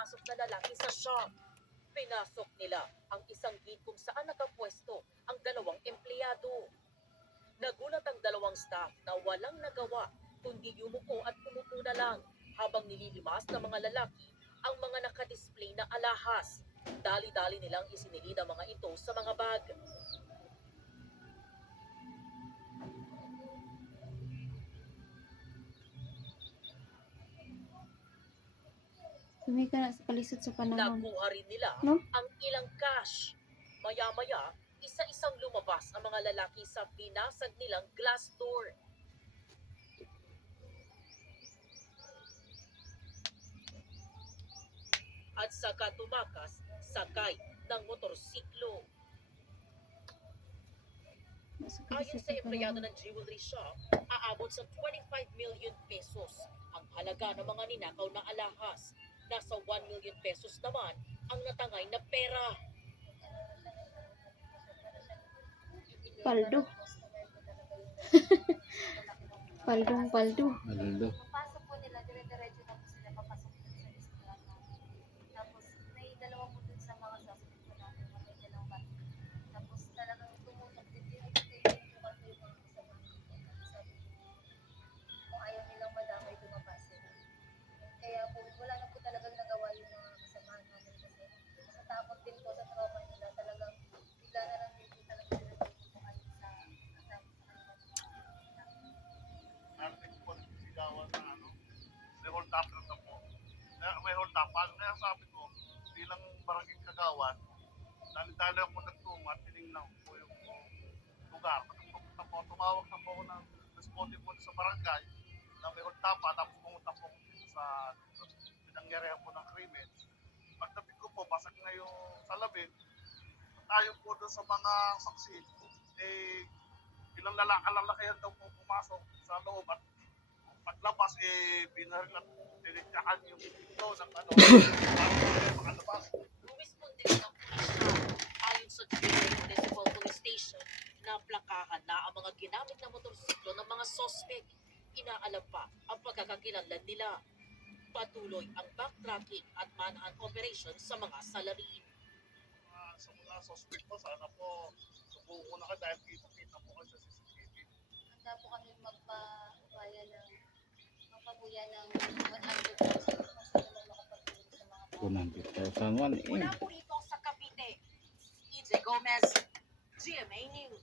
pumasok na lalaki sa shop. Pinasok nila ang isang gate kung saan nakapwesto ang dalawang empleyado. Nagulat ang dalawang staff na walang nagawa kundi yumuko at umupo na lang habang nililimas ng mga lalaki ang mga nakadisplay na alahas. Dali-dali nilang isinilid ang mga ito sa mga bag. Sumay ka na sa kalisod sa panahon. Nakuha rin nila No? ang ilang cash. Maya-maya, isa-isang lumabas ang mga lalaki sa binasag nilang glass door. At saka tumakas sakay ng motorsiklo. Nasa Ayon kalisod sa sa empleyado panahon. ng jewelry shop, aabot sa 25 million pesos ang halaga ng mga ninakaw na alahas. Nasa 1 million pesos naman ang natangay na pera. Paldo. Paldo. Aldo. Pasok po nila, dire-diretso na po sila papasok dun sa restaurant namin. Tapos may dalawa po dun sa mga suspect po namin, may dalawang bata. Tapos talagang tumutok din yung tukat po yung mga kasama. Sabi kung ayaw nilang madamay, lumabas sila. Kaya po wala na po talagang nagawa yung mga kasamahan namin kasi sa takot din po sa trauma nila talagang bigla na lang din po talaga sila tutukan sa kasama sa kanila. Narinig po sigawan na may hold up na po. May hold up. Kaya sabi ko, bilang barangay kagawan, dali-dali ako nagtungat, tinignan ko po yung lugar. Pagpunta po, tumawag na po ako ng responding po sa barangay na may hold up, tapos pumunta po sa pinangyarihan po ng krimen. Pagdating ko po, basag na yung salamin. Tayo po doon sa mga saksi, ilang lalakayan daw po pumasok sa loob at paglabas binaril at tinityakan yung ito ng para makalabas. Rumisponde rin ang pulisya. Ayon sa GMA Municipal Police Station, naplakahan na ang mga ginamit na motorsiklo ng mga sospek. Inaalam pa ang pagkakakilanlan nila. Patuloy ang backtracking at manhunt operation sa mga salarin. Sa mga suspect po, sana po subuko na kayo dahil kita-kita po kayo sa CCTV. Handa po kami magpabuya ng 100,000 kasi naman makapagtulong sa mga bata. 100,000 Mula po rito sa Cavite, EJ Gomez, GMA News.